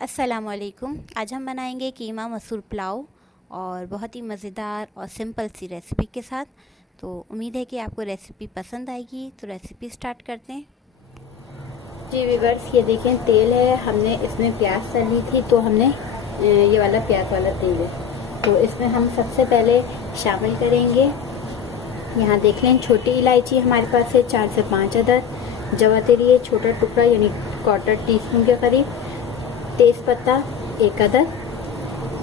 अस्सलामुअलैकुम। आज हम बनाएंगे कीमा मसूर पुलाव और बहुत ही मज़ेदार और सिंपल सी रेसिपी के साथ। तो उम्मीद है कि आपको रेसिपी पसंद आएगी। तो रेसिपी स्टार्ट करते हैं। जी व्यूअर्स, ये देखें तेल है, हमने इसमें प्याज तली थी तो हमने ये वाला प्याज वाला तेल है, तो इसमें हम सबसे पहले शामिल करेंगे। यहाँ देख लें, छोटी इलायची हमारे पास है 4 से 5 अदद, जवातरी छोटा टुकड़ा यानी 1/4 टीस्पून के करीब, तेज़पत्ता 1 अदद,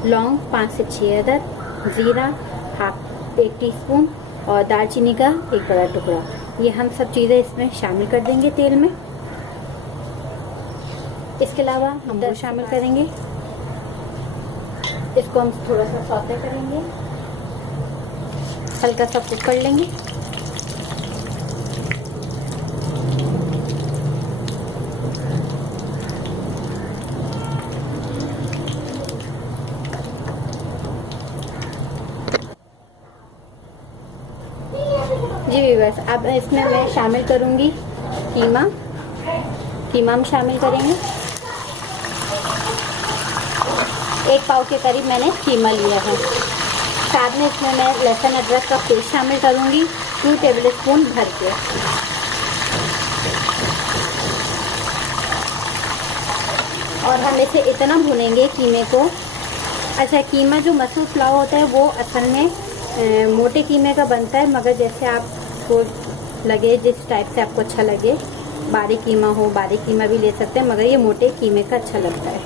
लौंग 5 से 6 अदद, ज़ीरा 1 टीस्पून और दालचीनी का 1 बड़ा टुकड़ा। ये हम सब चीज़ें इसमें शामिल कर देंगे तेल में। इसके अलावा हम दर शामिल करेंगे, इसको हम थोड़ा सा सौते करेंगे, हल्का सा कुक कर लेंगे। जी व्यूअर्स, अब इसमें मैं शामिल करूंगी कीमा हम शामिल करेंगे। 1 पाव के करीब मैंने कीमा लिया है। साथ में इसमें मैं लहसुन अदरक का पेस्ट शामिल करूंगी 2 टेबल स्पून भर के। और हम इसे इतना भूनेंगे कीमे को। अच्छा, कीमा जो मसूर पुलाव होता है वो असल में मोटे कीमे का बनता है, मगर जैसे आपको लगे, जिस टाइप से आपको अच्छा लगे, बारीक कीमा हो, बारीक कीमा भी ले सकते हैं, मगर ये मोटे कीमे का अच्छा लगता है।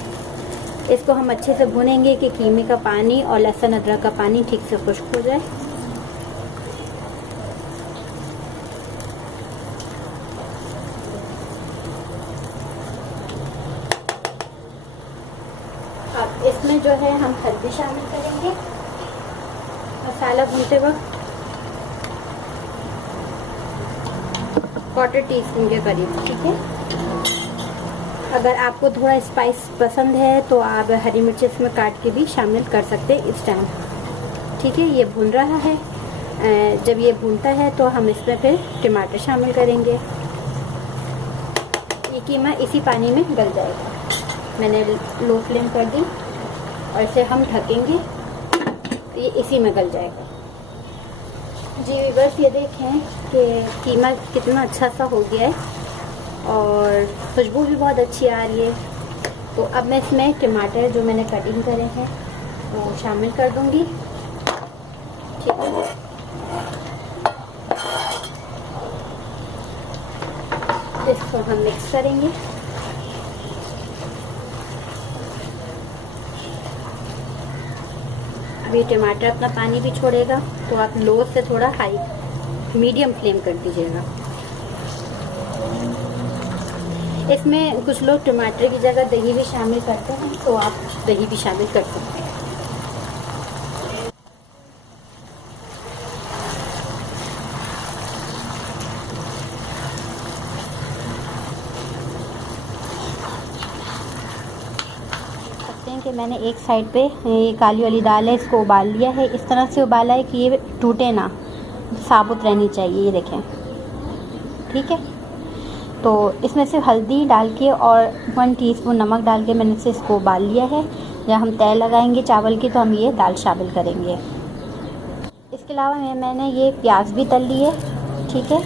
इसको हम अच्छे से भूनेंगे कि कीमे का पानी और लहसुन अदरक का पानी ठीक से खुश्क हो जाए। अब इसमें जो है हम हल्दी शामिल करेंगे मसाला भूनते वक्त, 1/4 टीस्पून के करीब। ठीक है, अगर आपको थोड़ा स्पाइस पसंद है तो आप हरी मिर्च इसमें काट के भी शामिल कर सकते हैं इस टाइम। ठीक है, ये भून रहा है। जब ये भूनता है तो हम इसमें फिर टमाटर शामिल करेंगे। ये कीमा इसी पानी में गल जाएगा। मैंने लो फ्लेम कर दी और इसे हम ढकेंगे, ये इसी में गल जाएगा। जी व्यूअर्स, ये देखें कि कीमा कितना अच्छा सा हो गया है और खुशबू भी बहुत अच्छी आ रही है। तो अब मैं इसमें टमाटर जो मैंने कटिंग करे हैं वो शामिल कर दूंगी। ठीक है, इसको हम मिक्स करेंगे। अब ये टमाटर अपना पानी भी छोड़ेगा, तो आप लो से थोड़ा हाई मीडियम फ्लेम कर दीजिएगा। इसमें कुछ लोग टमाटर की जगह दही भी शामिल करते हैं, तो आप दही भी शामिल कर सकते हैं। देखते हैं कि मैंने एक साइड पे ये काली वाली दाल है, इसको उबाल लिया है। इस तरह से उबाला है कि ये टूटे ना, साबुत रहनी चाहिए। ये देखें, ठीक है। तो इसमें से हल्दी डाल के और 1 टीस्पून नमक डाल के मैंने इसको उबाल लिया है। जब हम तय लगाएंगे चावल की तो हम ये दाल शामिल करेंगे। इसके अलावा मैंने ये प्याज भी तल लिए, ठीक है,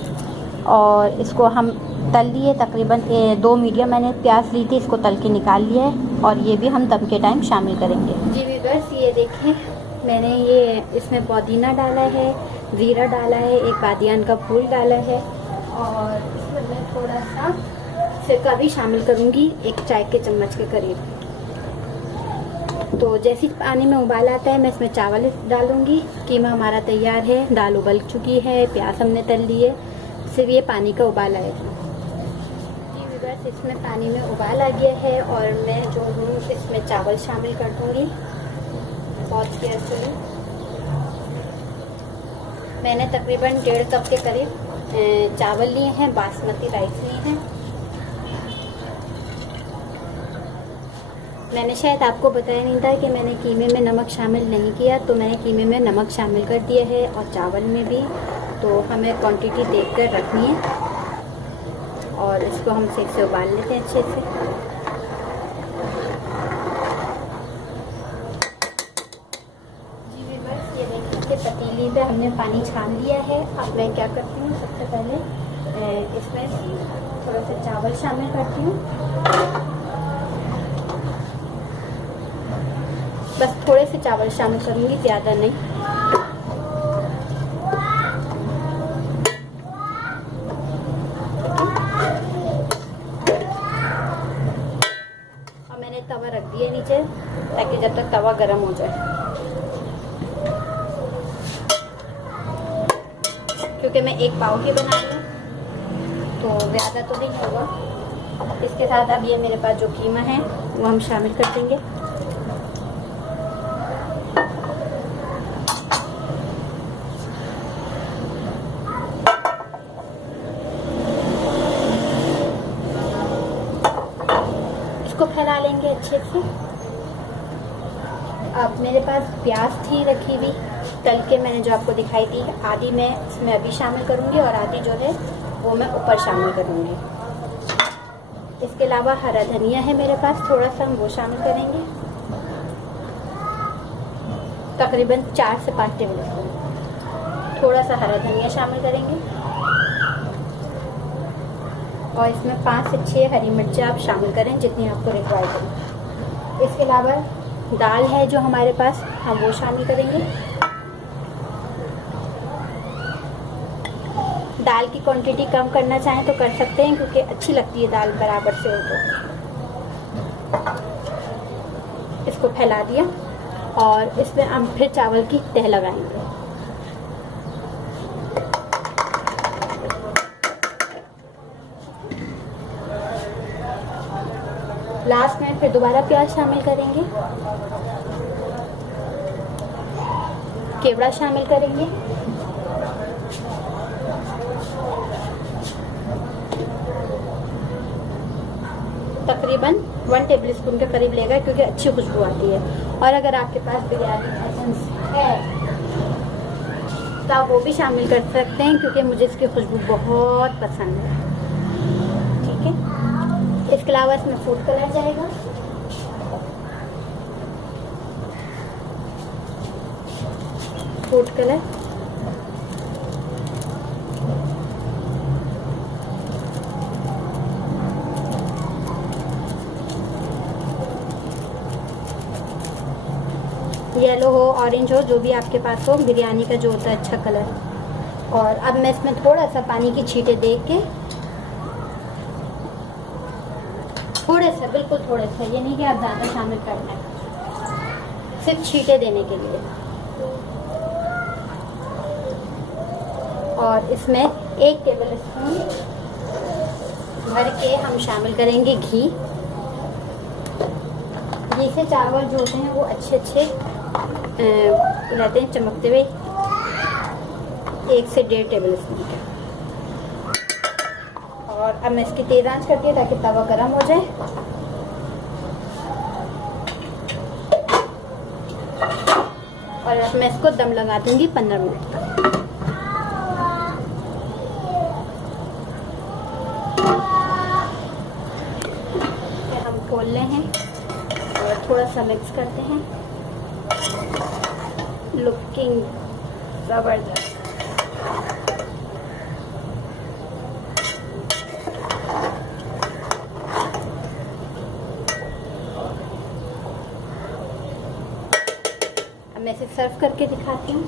और इसको हम तल लिए। तकरीबन 2 मीडियम मैंने प्याज ली थी, इसको तल के निकाल लिया है और ये भी हम दम के टाइम शामिल करेंगे। जी व्यूअर्स, ये देखें, मैंने ये इसमें पुदीना डाला है, ज़ीरा डाला है, एक बादियान का फूल डाला है और इसमें मैं थोड़ा सा सिरका भी शामिल करूंगी, 1 चाय के चम्मच के करीब। तो जैसे पानी में उबाल आता है मैं इसमें चावल डालूंगी। कीमा हमारा तैयार है, दाल उबल चुकी है, प्याज हमने तल लिए, सिर्फ ये पानी का उबाल आएगा। बस इसमें पानी में उबाल आ गया है और मैं जो हूँ इसमें चावल शामिल कर दूंगी बहुत केयरफुली। मैंने तकरीबन 1.5 कप के करीब चावल लिए हैं, बासमती राइस लिए हैं। मैंने शायद आपको बताया नहीं था कि मैंने कीमे में नमक शामिल नहीं किया, तो मैंने कीमे में नमक शामिल कर दिया है और चावल में भी। तो हमें क्वांटिटी देखकर रखनी है और इसको हम ठीक से उबाल लेते हैं अच्छे से। यहीं पे हमने पानी छान लिया है। अब मैं क्या करती हूँ, सबसे पहले इसमें थोड़ा सा चावल शामिल करती हूँ। बस थोड़े से चावल शामिल करूँगी, ज़्यादा नहीं। और मैंने तवा रख दिया नीचे ताकि जब तक तवा गर्म हो जाए, क्योंकि मैं एक पाव की बना रही हूँ तो ज़्यादा तो नहीं होगा। इसके साथ अब ये मेरे पास जो कीमा है वो हम शामिल कर देंगे। इसको फैला लेंगे अच्छे से। अब मेरे पास प्याज थी रखी हुई तल के, मैंने जो आपको दिखाई थी, आधी मैं इसमें अभी शामिल करूँगी और आधी जो है वो मैं ऊपर शामिल करूँगी। इसके अलावा हरा धनिया है मेरे पास, थोड़ा सा हम वो शामिल करेंगे, तकरीबन 4 से 5 टेबल स्पून। थोड़ा सा हरा धनिया शामिल करेंगे और इसमें 5 से 6 हरी मिर्चें आप शामिल करें जितनी आपको रिक्वायर करें। इसके अलावा दाल है जो हमारे पास, हम वो शामिल करेंगे। दाल की क्वांटिटी कम करना चाहें तो कर सकते हैं, क्योंकि अच्छी लगती है दाल बराबर से हो तो। इसको फैला दिया और इसमें हम फिर चावल की तह लगाएंगे। लास्ट में फिर दोबारा प्याज शामिल करेंगे, केवड़ा शामिल करेंगे, तकरीबन 1 टेबल स्पून के करीब लेगा, क्योंकि अच्छी खुशबू आती है। और अगर आपके पास बिरयानी एसेंस है तो आप वो भी शामिल कर सकते हैं, क्योंकि मुझे इसकी खुशबू बहुत पसंद है। ठीक है, इसके अलावा इसमें फूड कलर जाएगा। फूड कलर येलो हो, ऑरेंज हो, जो भी आपके पास हो, बिरयानी का जो होता है अच्छा कलर। और अब मैं इसमें थोड़ा सा पानी की छींटे दे के, थोड़े से, बिल्कुल थोड़े से, ये नहीं कि आप ज़्यादा शामिल करना है, सिर्फ छींटे देने के लिए। और इसमें 1 टेबल स्पून भर के हम शामिल करेंगे घी। घी से चावल जो होते हैं वो अच्छे रहते हैं, चमकते हुए। 1 से 1.5 टेबल स्पून के। और अब मैं इसकी तेज़ आंच करती हूँ ताकि तवा गर्म हो जाए। और अब मैं इसको दम लगा दूंगी 15 मिनट तक। हम खोल ले हैं और थोड़ा सा मिक्स करते हैं। लुकिंग ज़बरदस्त। अब मैं इसे सर्व करके दिखाती हूँ।